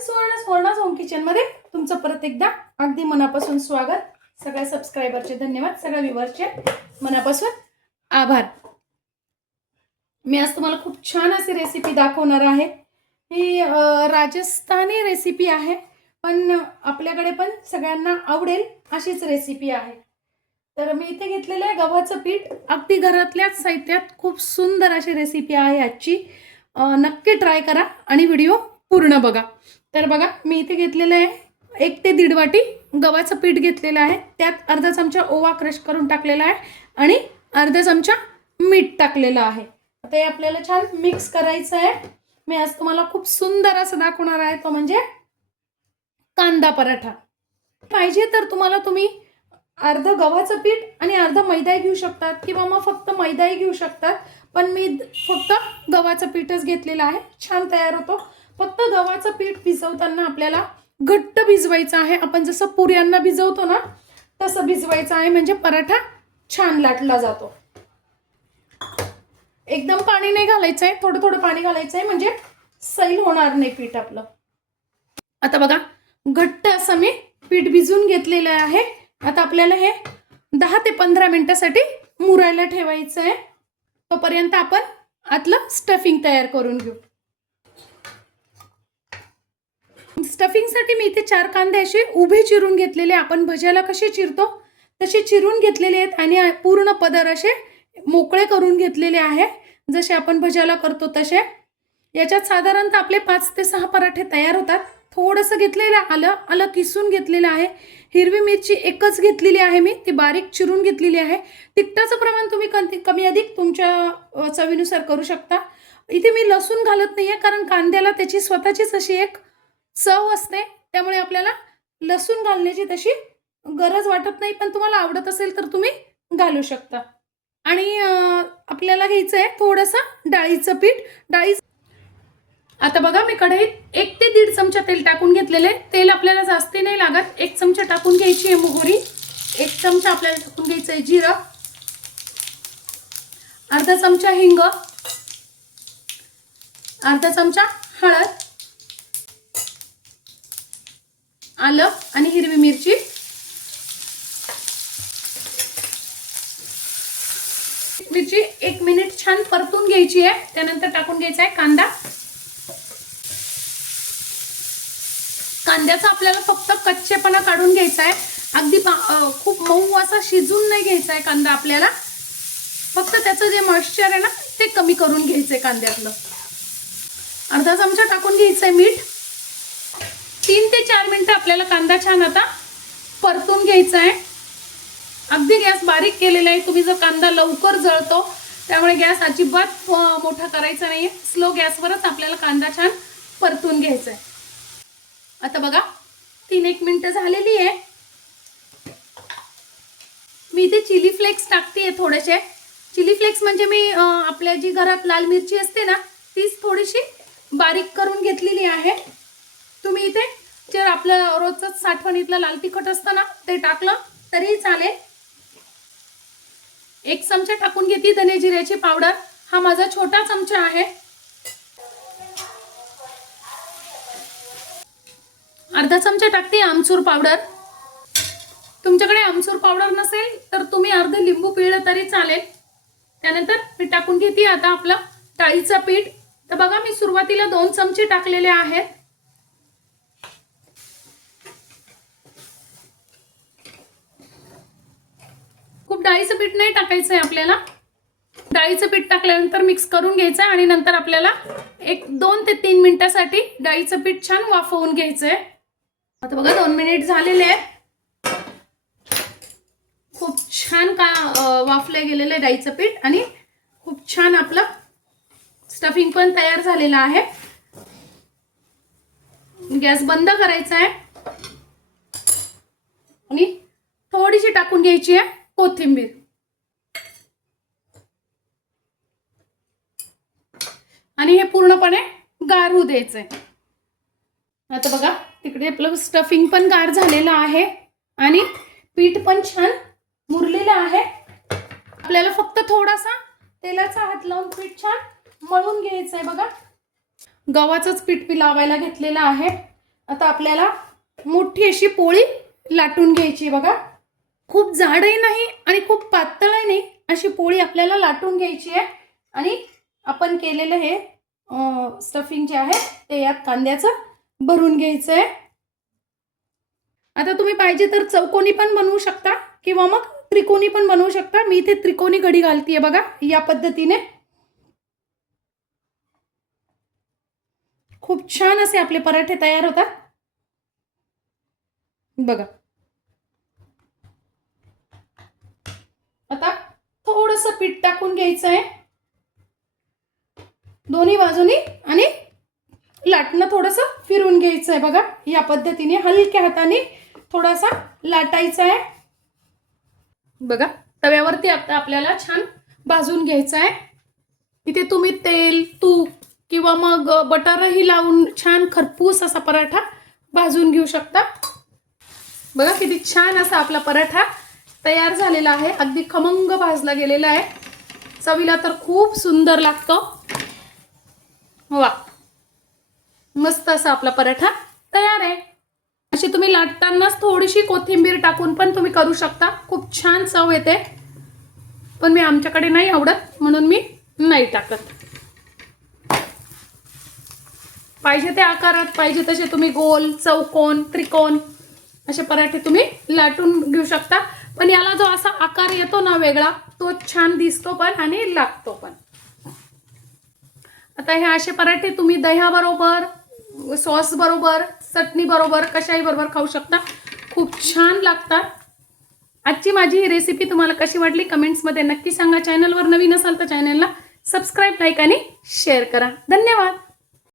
सुवर्णा's home kitchen मध्ये तुमचं परत एकदा अगदी मनापासून स्वागत। सगळ्या सबस्क्रायबरचे धन्यवाद, सगळ्या व्ह्यूअरचे मनापासून आभार। मी आज तुम्हाला खूप छान अशी रेसिपी दाखवणार आहे। ही राजस्थानी रेसिपी आहे, पण आपल्याकडे पण सगळ्यांना आवडेल अशीच रेसिपी आहे। तर मी इथे घेतलेलं आहे गव्हाचं पीठ, अगदी घरातल्याच साहित्यात खूप सुंदर अशी रेसिपी आहे आजची। नक्की ट्राय करा आणि व्हिडिओ पूर्ण बघा। तर बघा, मी इथे घेतलेलं आहे 1 ते 1.5 वाटी गव्हाचं पीठ घेतलेलं आहे। त्यात अर्धा चमचा ओवा क्रश करून टाकलेला आहे आणि अर्धा चमचा मीठ टाकलेलं आहे। आता हे आपल्याला छान मिक्स करायचं आहे। मी आज तुम्हाला खूप सुंदर असं दाखवणार आहे, तो म्हणजे कांदा पराठा। पाहिजे तर तुम्ही अर्ध गव्हाचं पीठ आणि अर्ध मैदा घेऊ शकतात, किंवा मग फक्त मैदाही घेऊ शकतात, पण मी फक्त गव्हाचं पीठच घेतलेलं आहे। छान तयार होतो। फक्त गव्हाचं पीठ भिजवताना आपल्याला घट्ट भिजवायचं आहे। आपण जसं पुऱ्यांना भिजवतो ना तसं भिजवायचं आहे, म्हणजे पराठा छान लाटला जातो। एकदम पाणी नाही घालायचं आहे, थोडं थोडं पाणी घालायचं आहे, म्हणजे सैल होणार नाही पीठ आपलं। आता बघा, घट्ट असं मी पीठ भिजवून घेतलेलं आहे। आता आपल्याला हे 10 ते 15 मिनिटांसाठी मुरायला ठेवायचं आहे। तोपर्यंत आपण आतलं स्टफिंग तयार करून घेऊ। स्टफिंगसाठी मी इथे 4 कांदे असे उभे चिरून घेतलेले, आपण भज्याला कसे चिरतो तसे चिरून घेतलेले आहेत, आणि पूर्ण पदर असे मोकळे करून घेतलेले आहे, जसे आपण भज्याला करतो तसे। याच्यात साधारणतः आपले 5 ते 6 पराठे तयार होतात। थोडंसं घेतलेलं आलं किसून घेतलेलं आहे। हिरवी मिरची एकच घेतलेली आहे, मी ती बारीक चिरून घेतलेली आहे। तिखटाचं प्रमाण तुम्ही कमी अधिक तुमच्या चवीनुसार करू शकता। इथे मी लसूण घालत नाहीये, कारण कांद्याला त्याची स्वतःचीच अशी एक चव असते, त्यामुळे आपल्याला लसूण घालण्याची तशी गरज वाटत नाही, पण तुम्हाला आवडत असेल तर तुम्ही घालू शकता। आणि आपल्याला घ्यायचं आहे थोडंसं डाळीचं पीठ। आता बघा, मी कढईत 1 ते 1.5 चमचा तेल टाकून घेतलेले। तेल आपल्याला जास्ती नाही लागत, 1 चमचा टाकून घ्यायची आहे मोहरी, 1 चमचा आपल्याला टाकून घ्यायचं आहे जिरं, अर्धा चमचा हिंग, अर्धा चमचा हळद, आलं आणि हिरवी मिरची, मिरची 1 मिनिट छान परतून घ्यायची आहे। त्यानंतर टाकून घ्यायचा आहे कांदा। कांद्याचा आपल्याला फक्त कच्चेपणा काढून घ्यायचा आहे, अगदी खूप मऊ असा शिजून नाही घ्यायचा आहे कांदा आपल्याला। फक्त त्याचं जे मॉइश्चर आहे ना ते कमी करून घ्यायचंय कांद्यातलं। अर्धा चमचा टाकून घ्यायचंय मीठ। 3 ते 4 मिनिटं आपल्याला कांदा छान आता परतून घ्यायचा आहे। अगदी गॅस बारीक केलेला आहे, तुम्ही जर कांदा लवकर जळतो, त्यामुळे गॅस अजिबात मोठा करायचा नाहीये, स्लो गॅसवरच आपल्याला कांदा छान परतून घ्यायचा आहे। आता बघा, 3-1 मिनिटं झालेली आहे। मी इथे चिली फ्लेक्स टाकते थोडेसे। चिली फ्लेक्स म्हणजे मी आपल्या जी घरात लाल मिरची असते ना तीच थोडीशी बारीक करून घेतलेली आहे। तुम्ही इथे जर आपलं रोजचं साठवणीतलं लाल तिखट असतं ना ते टाकलं तरी चालेल। 1 चमचा टाकून घेते धने जिऱ्याची पावडर, हा माझा छोटा चमचा आहे। अर्धा चमचा टाकते आमचूर पावडर। तुमच्याकडे आमचूर पावडर नसेल तर तुम्ही अर्ध लिंबू पिळलं तरी चालेल। त्यानंतर मी टाकून घेते आता आपलं डाळीचं पीठ। तर बघा, मी सुरुवातीला 2 चमचे टाकलेले आहेत। खूप डाळीचं पीठ नाही टाकायचं आहे आपल्याला। डाळीचं पीठ टाकल्यानंतर मिक्स करून घ्यायचं आणि नंतर आपल्याला 2 ते 3 मिनिटांसाठी डाळीचं पीठ छान वाफवून घ्यायचंय। आता बघा, 2 मिनिट झालेले आहेत। खूप छान वाफलं गेलेलं आहे डाळीचं पीठ, आणि खूप छान आपलं स्टफिंग पण तयार झालेलं आहे। गॅस बंद करायचा आहे आणि थोडीशी टाकून घ्यायची आहे कोथिंबीर, आणि हे पूर्णपणे गार होऊ द्यायचंय। आता बघा, तिकडे आपलं स्टफिंग पण गार झालेलं आहे आणि पीठ पण छान मुरलेलं आहे। आपल्याला फक्त थोडासा तेलाचा हात लावून पीठ छान मळून घ्यायचंय। बघा, गव्हाचंच पीठ मी लावायला घेतलेलं आहे। आता आपल्याला मोठी अशी पोळी लाटून घ्यायची बघा. खूप जाडही नाही आणि खूप पातळही नाही, अशी पोळी आपल्याला लाटून घ्यायची आहे. आणि आपण केलेलं हे स्टफिंग जे आहे ते यात कांद्याचं भरून घ्यायचं आहे. आता तुम्ही पाहिजे तर चौकोनी पण बनवू शकता किंवा मग त्रिकोणी पण बनवू शकता. मी इथे त्रिकोणी घडी घालतीये बघा. या पद्धतीने खूप छान असे आपले पराठे तयार होतात बघा. आता थोडंसं पीठ टाकून घ्यायचं आहे दोन्ही बाजूनी आणि लाटणं थोडंसं फिरून घ्यायचं आहे बघा. या पद्धतीने हलक्या हाताने थोडासा लाटायचा आहे बघा. तव्यावरती आता आपल्याला छान भाजून घ्यायचं आहे. इथे तुम्ही तेल, तूप किंवा मग बटरही लावून छान खरपूस असा पराठा भाजून घेऊ शकता बघा. किती छान असा आपला पराठा तयार झालेला आहे. अगदी खमंग भाजला गेलेला आहे. चवीला तर खूप सुंदर लागतो. वा, मस्त असा आपला पराठा तयार आहे. अशी तुम्ही लाटतानाच थोडीशी कोथिंबीर टाकून पण तुम्ही करू शकता. खूप छान चव येते, पण मी आमच्याकडे नाही आवडत म्हणून मी नाही टाकत. पाहिजे त्या आकारात, पाहिजे तसे तुम्ही गोल, चौकोन, त्रिकोण असे पराठे तुम्ही लाटून घेऊ शकता. पण याला जो असा आकार येतो ना वेगळा, तो छान दिसतो पण आणि लागतो पण. आता हे असे पराठे तुम्ही दह्याबरोबर, सॉस बरोबर, चटणी बरोबर, कशाही बरोबर खाऊ शकता. खूप छान लागतात. आजची माझी ही रेसिपी तुम्हाला कशी वाटली कमेंट्समध्ये नक्की सांगा. चॅनलवर नवीन असाल तर चॅनलला सबस्क्राईब, लाईक आणि शेअर करा. धन्यवाद.